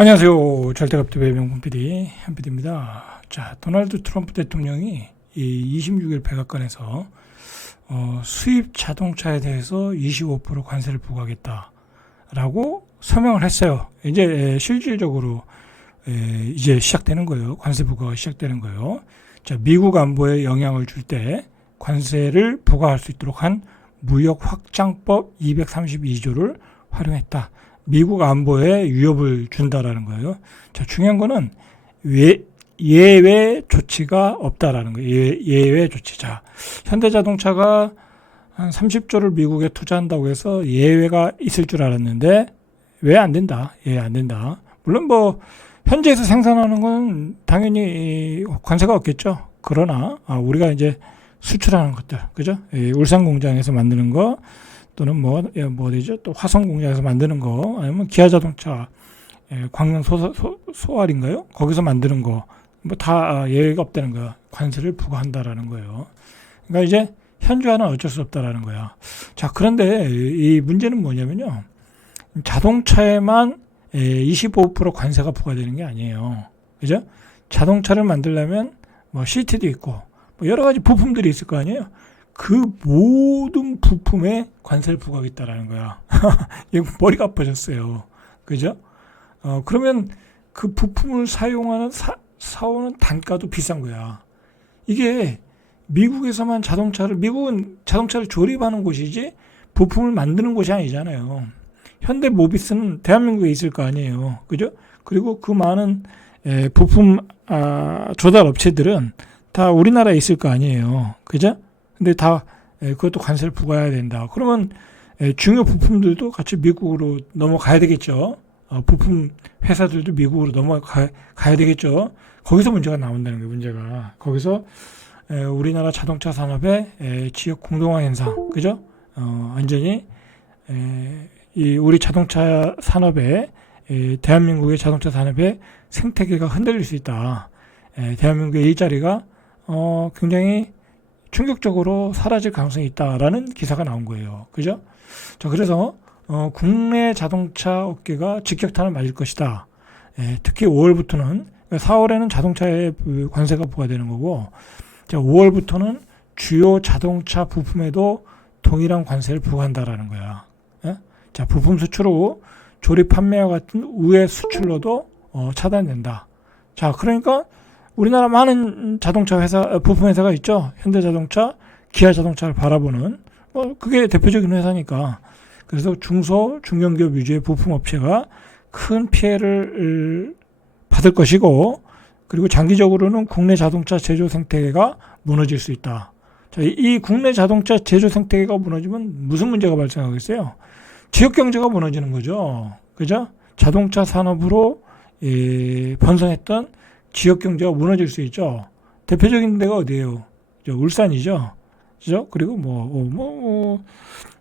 안녕하세요. 절대갑집의 명품 PD 한 PD입니다. 자, 도널드 트럼프 대통령이 이 26일 백악관에서 어, 수입 자동차에 대해서 25% 관세를 부과하겠다라고 서명을 했어요. 이제 실질적으로 에, 이제 시작되는 거예요. 관세 부과가 시작되는 거예요. 자, 미국 안보에 영향을 줄 때 관세를 부과할 수 있도록 한 무역 확장법 232조를 활용했다. 미국 안보에 위협을 준다라는 거예요. 자, 중요한 거는 왜, 예외 조치가 없다라는 거예요. 예, 예외 조치. 자, 현대자동차가 한 30조를 미국에 투자한다고 해서 예외가 있을 줄 알았는데 왜 안 된다. 예, 안 된다. 물론 뭐 현지에서 생산하는 건 당연히 관세가 없겠죠. 그러나 아, 우리가 이제 수출하는 것들, 그죠? 예, 울산 공장에서 만드는 거 또는 뭐, 예, 뭐 어디죠? 또 화성 공장에서 만드는 거 아니면 기아 자동차 예, 광명 소, 소, 소알인가요? 거기서 만드는 거 뭐 다 예외가 없다는 거야. 관세를 부과한다라는 거예요. 그러니까 이제 현주화는 어쩔 수 없다라는 거야. 자, 그런데 이 문제는 뭐냐면요. 자동차에만 25% 관세가 부과되는 게 아니에요. 그죠? 자동차를 만들려면 뭐 시트도 있고 뭐 여러 가지 부품들이 있을 거 아니에요. 그 모든 부품에 관세를 부과하겠다라는 거야. 머리가 아파졌어요. 그죠? 어, 그러면 그 부품을 사용하는 사, 사오는 단가도 비싼 거야. 이게 미국에서만 자동차를, 미국은 자동차를 조립하는 곳이지 부품을 만드는 곳이 아니잖아요. 현대 모비스는 대한민국에 있을 거 아니에요. 그죠? 그리고 그 많은 에, 부품 아, 조달 업체들은 다 우리나라에 있을 거 아니에요. 그죠? 근데 다 에, 그것도 관세를 부과해야 된다. 그러면 에, 중요 부품들도 같이 미국으로 넘어가야 되겠죠. 어, 부품 회사들도 미국으로 넘어가야 가야 되겠죠. 거기서 문제가 나온다는 거예요. 문제가 거기서 에, 우리나라 자동차 산업의 에, 지역 공동화 현상, 그죠? 어, 완전히 에, 이 우리 자동차 산업의 에, 대한민국의 자동차 산업의 생태계가 흔들릴 수 있다. 에, 대한민국의 일자리가 어, 굉장히 충격적으로 사라질 가능성이 있다라는 기사가 나온 거예요. 그죠? 자, 그래서 어, 국내 자동차 업계가 직격탄을 맞을 것이다. 예, 특히 5월부터는 4월에는 자동차에 그 관세가 부과되는 거고, 자, 5월부터는 주요 자동차 부품에도 동일한 관세를 부과한다라는 거야. 예? 자, 부품 수출 후 조립 판매와 같은 우회 수출로도 어, 차단된다. 자, 그러니까 우리나라 많은 자동차 회사, 어, 부품 회사가 있죠. 현대자동차, 기아자동차를 바라보는, 뭐, 그게 대표적인 회사니까. 그래서 중소, 중견기업 위주의 부품 업체가 큰 피해를 받을 것이고, 그리고 장기적으로는 국내 자동차 제조 생태계가 무너질 수 있다. 자, 이 국내 자동차 제조 생태계가 무너지면 무슨 문제가 발생하겠어요? 지역 경제가 무너지는 거죠. 그죠? 자동차 산업으로 예, 번성했던 지역 경제가 무너질 수 있죠. 대표적인 데가 어디예요? 저 울산이죠. 그죠? 그리고 뭐, 어, 뭐, 뭐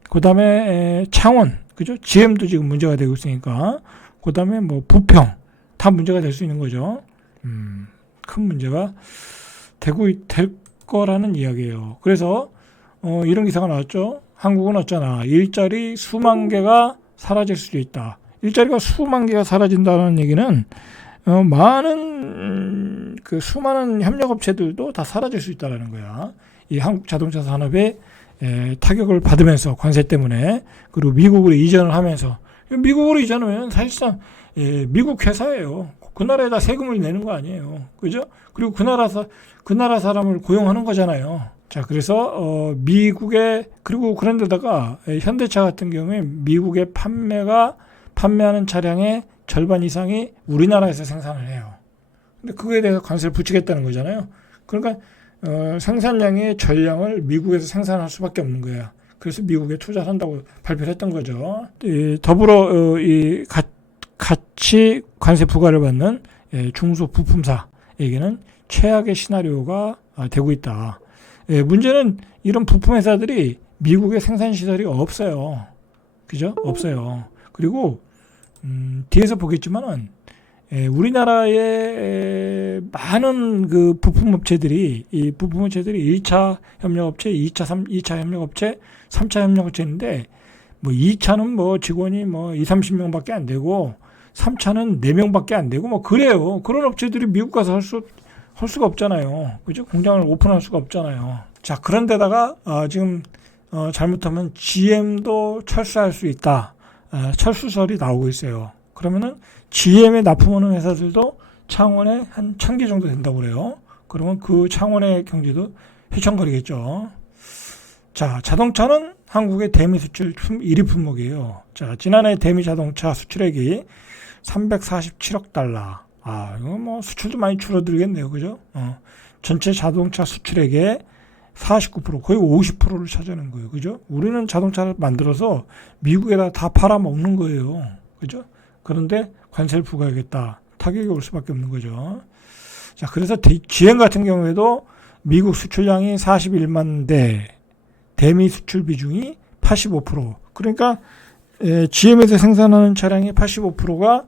그 다음에 창원, 그죠? GM도 지금 문제가 되고 있으니까. 그 다음에 뭐 부평, 다 문제가 될 수 있는 거죠. 음, 큰 문제가 되고, 될 거라는 이야기예요. 그래서, 어, 이런 기사가 나왔죠. 한국은 어쩌나 일자리 수만 개가 사라질 수도 있다. 일자리가 수만 개가 사라진다는 얘기는 어, 많은 음, 그 수많은 협력업체들도 다 사라질 수 있다라는 거야. 이 한국 자동차 산업에 에, 타격을 받으면서 관세 때문에 그리고 미국으로 이전을 하면서 미국으로 이전하면 사실상 예, 미국 회사예요. 그 나라에다 세금을 내는 거 아니에요. 그죠? 그리고 그 나라 사, 그 나라 사람을 고용하는 거잖아요. 자, 그래서 어, 미국의 그리고 그런 데다가 현대차 같은 경우에 미국의 판매가 판매하는 차량의 절반 이상이 우리나라에서 생산을 해요. 근데 그거에 대해서 관세를 붙이겠다는 거잖아요. 그러니까 어, 생산량의 전량을 미국에서 생산할 수밖에 없는 거야. 그래서 미국에 투자한다고 발표를 했던 거죠. 이, 더불어 어, 이 가, 같이 관세 부과를 받는 예, 중소 부품사에게는 최악의 시나리오가 아, 되고 있다. 예, 문제는 이런 부품 회사들이 미국에 생산 시설이 없어요. 그죠? 없어요. 그리고 음, 뒤에서 보겠지만은 예, 우리나라의 많은 그 부품 업체들이 이 부품 업체들이 1차 협력 업체, 2차, 3, 2차 협력 업체, 3차 협력 업체인데 뭐 2차는 뭐 직원이 뭐 2, 30명밖에 안 되고 3차는 4명밖에 안 되고 뭐 그래요. 그런 업체들이 미국 가서 할 수 할 수가 없잖아요. 그죠? 공장을 오픈할 수가 없잖아요. 자, 그런데다가 어, 지금 어, 잘못하면 GM도 철수할 수 있다. 어, 철수설이 나오고 있어요. 그러면은 GM에 납품하는 회사들도 창원에 한 천 개 정도 된다고 그래요. 그러면 그 창원의 경제도 휘청거리겠죠. 자, 자동차는 한국의 대미 수출 1위 품목이에요. 자, 지난해 대미 자동차 수출액이 347억 달러. 아, 이거 뭐 수출도 많이 줄어들겠네요. 그죠? 어, 전체 자동차 수출액의 49% 거의 50%를 차지하는 거예요. 그죠? 우리는 자동차를 만들어서 미국에다 다 팔아먹는 거예요. 그죠? 그런데 관세를 부과하겠다. 타격이 올 수밖에 없는 거죠. 자, 그래서 GM 같은 경우에도 미국 수출량이 41만 대, 대미 수출 비중이 85%. 그러니까 에, GM에서 생산하는 차량의 85%가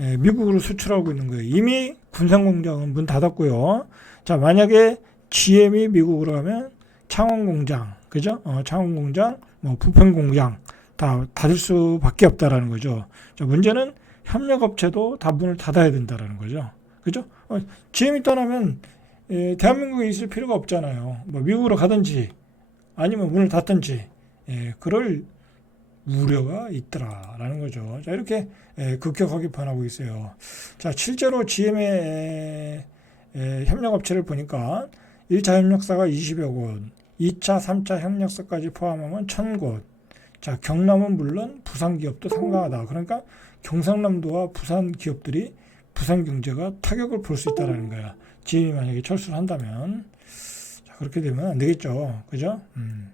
에, 미국으로 수출하고 있는 거예요. 이미 군산 공장은 문 닫았고요. 자, 만약에 GM이 미국으로 가면 창원 공장, 그죠? 어, 창원 공장, 뭐 부평 공장 다 닫을 수밖에 없다라는 거죠. 자, 문제는 협력 업체도 다 문을 닫아야 된다라는 거죠. 그죠? 어, GM이 떠나면 에, 대한민국에 있을 필요가 없잖아요. 뭐 미국으로 가든지 아니면 문을 닫든지 예, 그럴 우려가 있더라라는 거죠. 자, 이렇게 예, 급격하게 변하고 있어요. 자, 실제로 GM의 에, 에, 협력업체를 보니까 1차 협력사가 20여 곳, 2차, 3차 협력사까지 포함하면 1000곳. 자, 경남은 물론 부산 기업도 상당하다. 그러니까 경상남도와 부산 기업들이 부산 경제가 타격을 볼 수 있다라는 거야. GM이 만약에 철수를 한다면. 자, 그렇게 되면 안 되겠죠. 그죠? 음.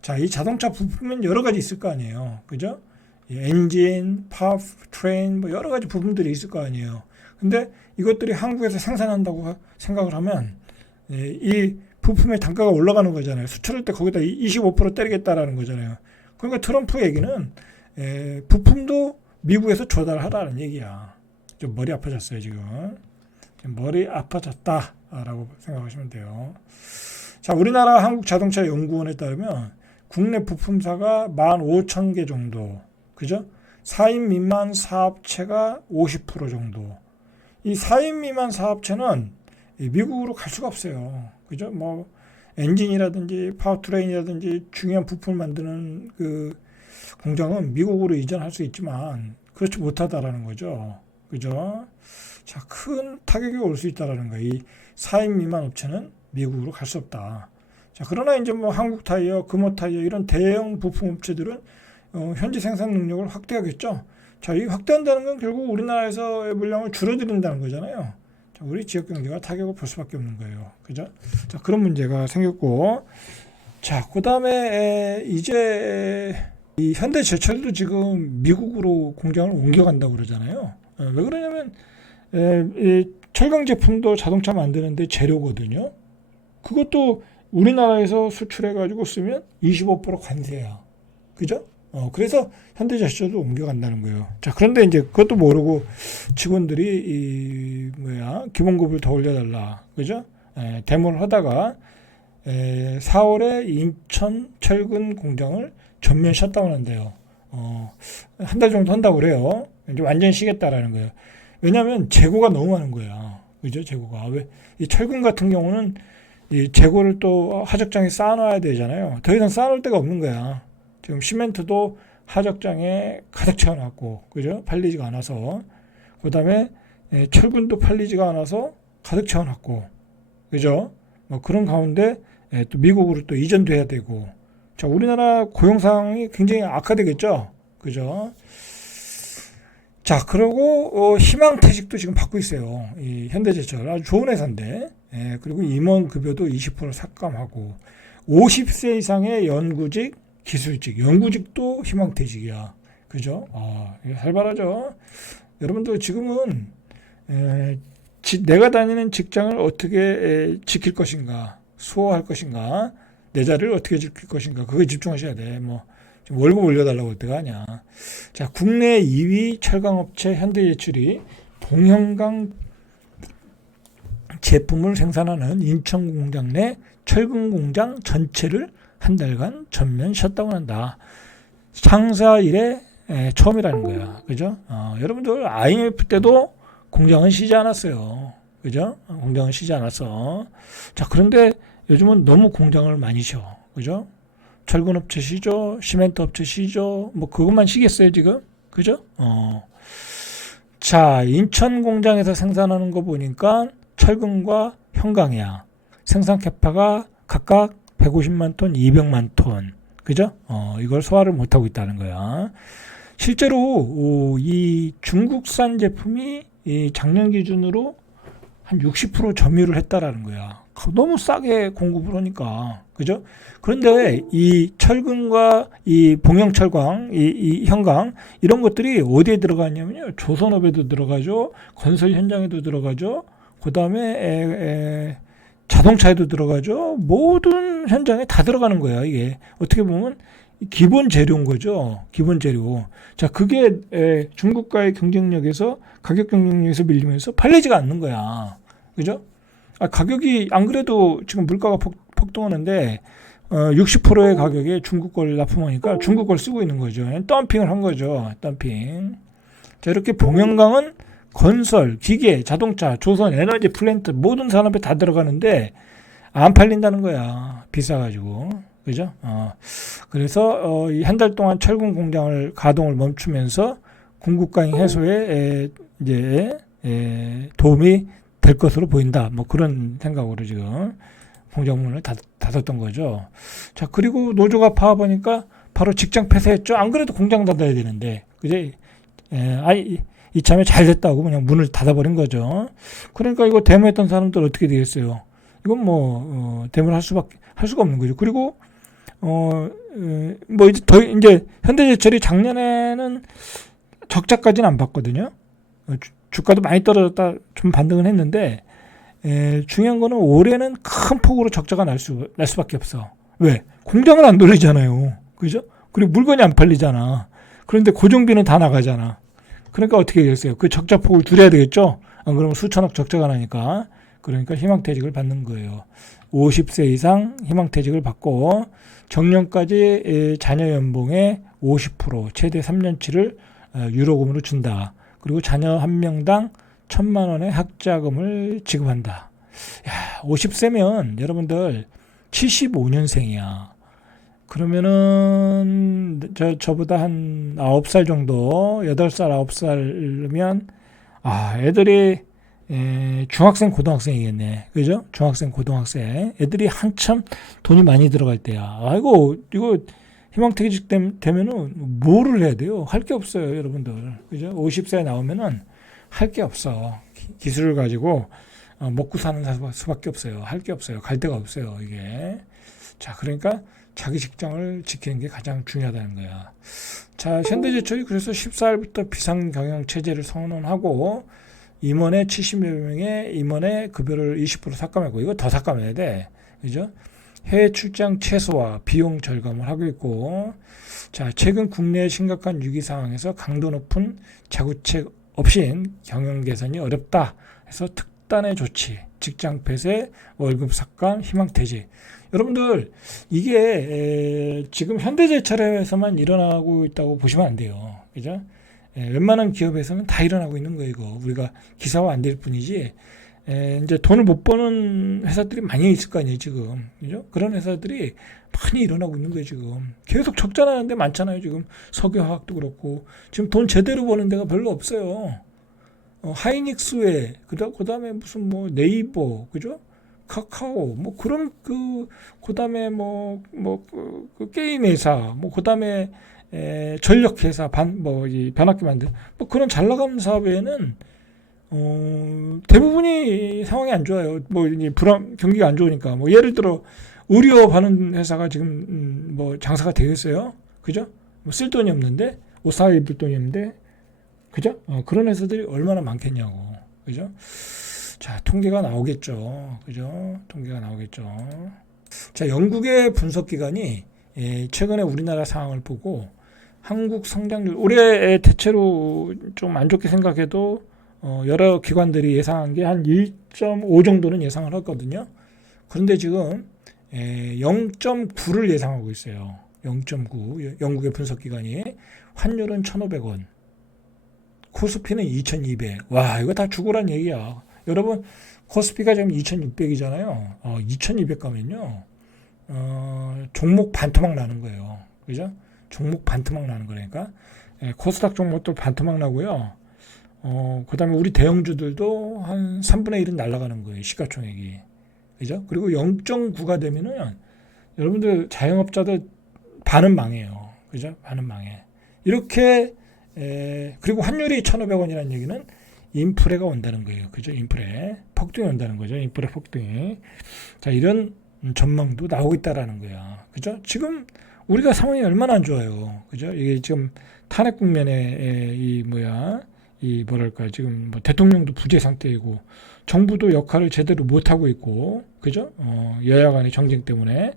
자, 이 자동차 부품은 여러 가지 있을 거 아니에요. 그죠? 이 엔진, 파워 트레인, 뭐 여러 가지 부품들이 있을 거 아니에요. 근데 이것들이 한국에서 생산한다고 생각을 하면 예, 이 부품의 단가가 올라가는 거잖아요. 수출할 때 거기다 25% 때리겠다라는 거잖아요. 그러니까 트럼프 얘기는 에, 부품도 미국에서 조달하라는 얘기야. 좀 머리 아파졌어요 지금. 지금 머리 아파졌다라고 생각하시면 돼요. 자, 우리나라 한국자동차연구원에 따르면 국내 부품사가 15,000개 정도, 그죠? 4인 미만 사업체가 50% 정도. 이 4인 미만 사업체는 미국으로 갈 수가 없어요. 그죠? 뭐 엔진이라든지 파워트레인이라든지 중요한 부품을 만드는 그 공장은 미국으로 이전할 수 있지만 그렇지 못하다라는 거죠. 그죠? 자, 큰 타격이 올 수 있다라는 거예요. 이 4인 미만 업체는 미국으로 갈 수 없다. 자, 그러나 이제 뭐 한국 타이어, 금호 타이어 이런 대형 부품 업체들은 어, 현지 생산 능력을 확대하겠죠. 자, 이 확대한다는 건 결국 우리나라에서의 물량을 줄어드린다는 거잖아요. 자, 우리 지역 경제가 타격을 볼 수밖에 없는 거예요. 그죠? 자, 그런 문제가 생겼고, 자, 그 다음에 이제 이 현대 제철도 지금 미국으로 공장을 옮겨간다고 그러잖아요. 어, 왜 그러냐면 철강 제품도 자동차 만드는데 재료거든요. 그것도 우리나라에서 수출해 가지고 쓰면 25% 관세야. 그죠? 어, 그래서 현대자동차도 옮겨간다는 거예요. 자, 그런데 이제 그것도 모르고 직원들이 이 뭐야 기본급을 더 올려달라, 그죠? 에, 데모를 하다가 에, 4월에 인천 철근 공장을 전면 셧다운한대요. 어, 한 달 정도 한다고 그래요. 이제 완전히 쉬겠다라는 거예요. 왜냐하면 재고가 너무 많은 거야. 그죠? 재고가. 왜? 이 철근 같은 경우는 이 재고를 또 하적장에 쌓아놔야 되잖아요. 더 이상 쌓아놓을 데가 없는 거야. 지금 시멘트도 하적장에 가득 채워놨고, 그죠? 팔리지가 않아서. 그 다음에 철근도 팔리지가 않아서 가득 채워놨고, 그죠? 뭐 그런 가운데 예, 또 미국으로 또 이전돼야 되고, 자, 우리나라 고용 상황이 굉장히 악화되겠죠? 그죠? 자, 그리고 어, 희망퇴직도 지금 받고 있어요. 이 현대제철 아주 좋은 회사인데, 예, 그리고 임원 급여도 20% 삭감하고 50세 이상의 연구직, 기술직, 연구직도 희망퇴직이야. 그죠? 아, 살벌하죠. 여러분들 지금은 에, 지, 내가 다니는 직장을 어떻게 에, 지킬 것인가, 수호할 것인가, 내 자리를 어떻게 지킬 것인가, 그거에 집중하셔야 돼. 뭐 월급 올려달라고 할 때가 아니야. 자, 국내 2위 철강업체 현대제철이 봉형강 제품을 생산하는 인천 공장 내 철근 공장 전체를 한 달간 전면 셧다운한다. 창사 이래 에, 처음이라는 거야. 그죠? 어, 여러분들 IMF 때도 공장은 쉬지 않았어요. 그죠? 어, 공장은 쉬지 않았어. 자, 그런데 요즘은 너무 공장을 많이 쉬어. 그죠? 철근 업체 쉬죠. 시멘트 업체 쉬죠. 뭐 그것만 쉬겠어요, 지금? 그죠? 어. 자, 인천 공장에서 생산하는 거 보니까 철근과 형광이야. 생산 캐파가 각각 150만 톤, 200만 톤. 그죠? 어, 이걸 소화를 못하고 있다는 거야. 실제로, 오, 이 중국산 제품이 이 작년 기준으로 한 60% 점유를 했다라는 거야. 너무 싸게 공급을 하니까. 그죠? 그런데 이 철근과 이 봉영철광, 이, 이 형광, 이런 것들이 어디에 들어가냐면요. 조선업에도 들어가죠. 건설 현장에도 들어가죠. 그 다음에 자동차에도 들어가죠. 모든 현장에 다 들어가는 거야, 이게. 어떻게 보면 기본 재료인 거죠. 기본 재료. 자, 그게 에, 중국과의 경쟁력에서 가격 경쟁력에서 밀리면서 팔리지가 않는 거야. 그죠? 아, 가격이 안 그래도 지금 물가가 폭, 폭등하는데 어, 60%의 가격에 중국 걸 납품하니까 중국 걸 쓰고 있는 거죠. 덤핑을 한 거죠. 덤핑. 자, 이렇게 봉영강은 건설, 기계, 자동차, 조선, 에너지 플랜트 모든 산업에 다 들어가는데 안 팔린다는 거야. 비싸가지고. 그죠? 어. 그래서 어, 이한달 동안 철근 공장을 가동을 멈추면서 공급가행 해소에 에, 이제 에, 도움이 될 것으로 보인다. 뭐 그런 생각으로 지금 공장 문을 닫, 닫았던 거죠. 자 그리고 노조가 파업하니까 바로 직장 폐쇄했죠. 안 그래도 공장 닫아야 되는데 그제 에, 아이 이참에 잘 됐다고 그냥 문을 닫아버린 거죠. 그러니까 이거 데모했던 사람들 어떻게 되겠어요? 이건 뭐 어, 데모를 할 수밖에 할 수가 없는 거죠. 그리고 어, 뭐 이제 더 이제 현대제철이 작년에는 적자까지는 안 봤거든요. 어, 주, 주가도 많이 떨어졌다 좀 반등을 했는데 에, 중요한 거는 올해는 큰 폭으로 적자가 날 수, 날 수밖에 없어. 왜? 공장을 안 돌리잖아요. 그죠? 그리고 물건이 안 팔리잖아. 그런데 고정비는 다 나가잖아. 그러니까 어떻게 되겠어요? 그 적자 폭을 줄여야 되겠죠? 안 그러면 수천억 적자가 나니까. 그러니까 희망퇴직을 받는 거예요. 50세 이상 희망퇴직을 받고 정년까지 자녀 연봉의 50% 최대 3년치를 어, 유로금으로 준다. 그리고 자녀 한 명당 천만 원의 학자금을 지급한다. 야, 50세면 여러분들 75년생이야. 그러면은 저 저보다 한 9살 정도, 8살, 9살이면 아, 애들이 에, 중학생, 고등학생이겠네. 그죠? 중학생, 고등학생. 애들이 한참 돈이 많이 들어갈 때야. 아이고, 이거 희망퇴직 되면은 뭐를 해야 돼요? 할 게 없어요, 여러분들. 그죠? 50세 나오면은 할 게 없어. 기술을 가지고 어, 먹고 사는 수밖에 없어요. 할 게 없어요. 갈 데가 없어요, 이게. 자, 그러니까 자기 직장을 지키는 게 가장 중요하다는 거야. 자, 현대제철이 그래서 14일부터 비상 경영 체제를 선언하고 임원의 70여 명의 임원의 급여를 20% 삭감하고 이거 더 삭감해야 돼. 그죠? 해외 출장 최소화, 비용 절감을 하고 있고 자, 최근 국내의 심각한 위기 상황에서 강도 높은 자구책 없인 경영 개선이 어렵다. 해서 특단의 조치, 직장 폐쇄, 월급 삭감, 희망 퇴직. 여러분들 이게 에, 지금 현대제철에서만 일어나고 있다고 보시면 안 돼요. 그죠? 에, 웬만한 기업에서는 다 일어나고 있는 거예요. 이거 우리가 기사화 안 될 뿐이지. 에, 이제 돈을 못 버는 회사들이 많이 있을 거 아니에요, 지금. 그죠? 그런 회사들이 많이 일어나고 있는 거예요, 지금. 계속 적자 나는 데 많잖아요, 지금. 석유화학도 그렇고. 지금 돈 제대로 버는 데가 별로 없어요. 어, 하이닉스웨, 그 다음에 무슨 뭐 네이버, 그죠? 카카오, 뭐 그런 그, 그 다음에 뭐, 뭐, 그, 그 게임 회사, 뭐, 그 다음에 에, 전력 회사, 반, 뭐, 이 변압기 만든, 뭐 그런 잘 나가는 사업 에는 어, 대부분이 상황이 안 좋아요. 뭐, 이제 불안, 경기가 안 좋으니까. 뭐, 예를 들어, 의료 하는 회사가 지금, 음, 뭐, 장사가 되겠어요? 그죠? 뭐, 쓸 돈이 없는데, 옷 사 입을 돈이 없는데, 그죠? 어, 그런 회사들이 얼마나 많겠냐고. 그죠? 자, 통계가 나오겠죠. 그죠? 통계가 나오겠죠. 자, 영국의 분석 기관이 예, 최근에 우리나라 상황을 보고 한국 성장률, 올해 대체로 좀 안 좋게 생각해도 어, 여러 기관들이 예상한 게 한 1.5 정도는 예상을 했거든요. 그런데 지금 에, 0.9를 예상하고 있어요. 0.9 영국의 분석 기관이 환율은 1,500원. 코스피는 2,200. 와, 이거 다 죽으란 얘기야. 여러분, 코스피가 지금 2,600이잖아요. 어, 2,200 가면요. 어, 종목 반토막 나는 거예요. 그죠? 종목 반토막 나는 거니까. 예, 코스닥 종목도 반토막 나고요. 어, 그 다음에 우리 대형주들도 한 3분의 1은 날아가는 거예요. 시가총액이. 그죠? 그리고 0.9가 되면은 여러분들 자영업자들 반은 망해요. 그죠? 반은 망해. 이렇게 에, 그리고 환율이 1,500원이라는 얘기는 인프레가 온다는 거예요. 그죠? 인프레. 폭등이 온다는 거죠. 인프레 폭등이. 자, 이런 전망도 나오고 있다라는 거야. 그죠? 지금 우리가 상황이 얼마나 안 좋아요. 그죠? 이게 지금 탄핵 국면에 에, 이 뭐야? 이 뭐랄까 지금 뭐 대통령도 부재 상태이고 정부도 역할을 제대로 못 하고 있고 그죠? 어, 여야 간의 정쟁 때문에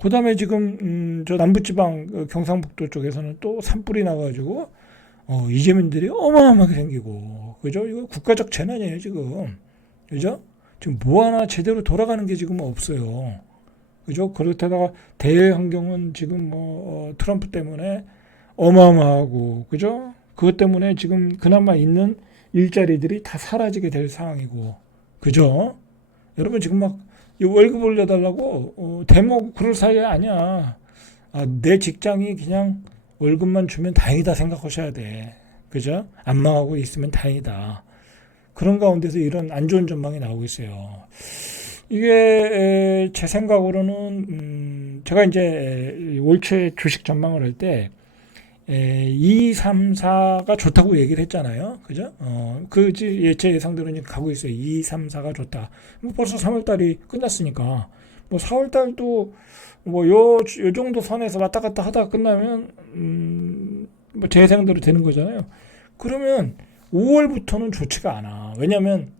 그다음에 지금 음, 저 남부지방 그 경상북도 쪽에서는 또 산불이 나가지고 어, 이재민들이 어마어마하게 생기고 그죠? 이거 국가적 재난이에요 지금 그죠? 지금 뭐 하나 제대로 돌아가는 게 지금 없어요. 그죠? 그렇다다가 대외 환경은 지금 뭐 어, 트럼프 때문에 어마어마하고 그죠? 그것 때문에 지금 그나마 있는 일자리들이 다 사라지게 될 상황이고 그죠? 여러분 지금 막이 월급 올려달라고 어, 대목 그럴 사이 아니야. 아, 내 직장이 그냥 월급만 주면 다행이다 생각하셔야 돼. 그죠? 안 망하고 있으면 다행이다. 그런 가운데서 이런 안 좋은 전망이 나오고 있어요. 이게 에, 제 생각으로는 음, 제가 이제 올초 주식 전망을 할 때 2, 3, 4가 좋다고 얘기를 했잖아요. 그죠? 어, 그, 제 예상대로는 가고 있어요. 2, 3, 4가 좋다. 뭐 벌써 3월달이 끝났으니까. 뭐 4월달도 뭐 요, 요 정도 선에서 왔다 갔다 하다가 끝나면, 음, 뭐 제 예상대로 되는 거잖아요. 그러면 5월부터는 좋지가 않아. 왜냐면,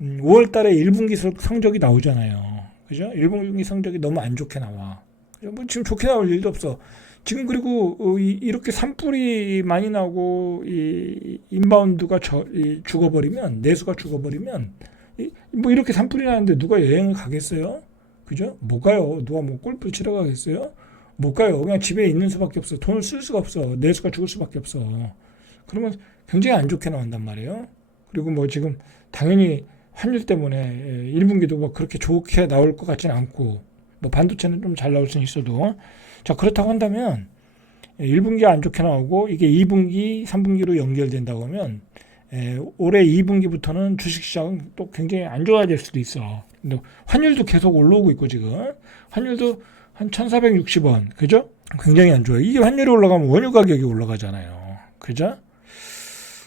음, 5월 달에 1분기 성적이 나오잖아요. 그죠? 1분기 성적이 너무 안 좋게 나와. 뭐 지금 좋게 나올 일도 없어. 지금 그리고 어, 이렇게 산불이 많이 나고 이 인바운드가 저, 이 죽어버리면 내수가 죽어버리면 이, 뭐 이렇게 산불이 나는데 누가 여행을 가겠어요? 그죠? 못 가요. 누가 뭐 골프 치러 가겠어요? 못 가요. 그냥 집에 있는 수밖에 없어. 돈을 쓸 수가 없어. 내수가 죽을 수밖에 없어. 그러면 굉장히 안 좋게 나온단 말이에요. 그리고 뭐 지금 당연히 환율 때문에 1분기도 뭐 그렇게 좋게 나올 것 같지는 않고 뭐 반도체는 좀 잘 나올 수는 있어도 자 그렇다고 한다면 1분기 안 좋게 나오고 이게 2분기, 3분기로 연결된다고 하면 에, 올해 2분기부터는 주식시장은 또 굉장히 안 좋아질 수도 있어. 근데 환율도 계속 올라오고 있고 지금 환율도 한 1,460원, 그죠? 굉장히 안 좋아요. 이게 환율이 올라가면 원유 가격이 올라가잖아요, 그죠?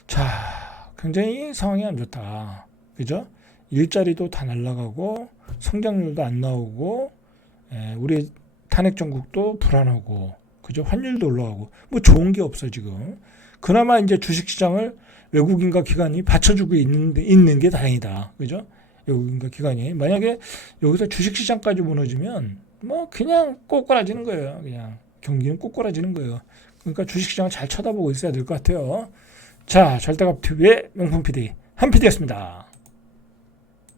자, 굉장히 상황이 안 좋다, 그죠? 일자리도 다 날라가고 성장률도 안 나오고 에, 우리 탄핵 정국도 불안하고 그죠? 환율도 올라가고 뭐 좋은 게 없어 지금. 그나마 이제 주식시장을 외국인과 기관이 받쳐주고 있는 있는 게 다행이다. 그죠? 외국인과 기관이. 만약에 여기서 주식시장까지 무너지면 뭐 그냥 꼬꾸라지는 거예요. 그냥 경기는 꼬꾸라지는 거예요. 그러니까 주식시장을 잘 쳐다보고 있어야 될 것 같아요. 자 절대값 TV의 명품 PD 한 PD였습니다.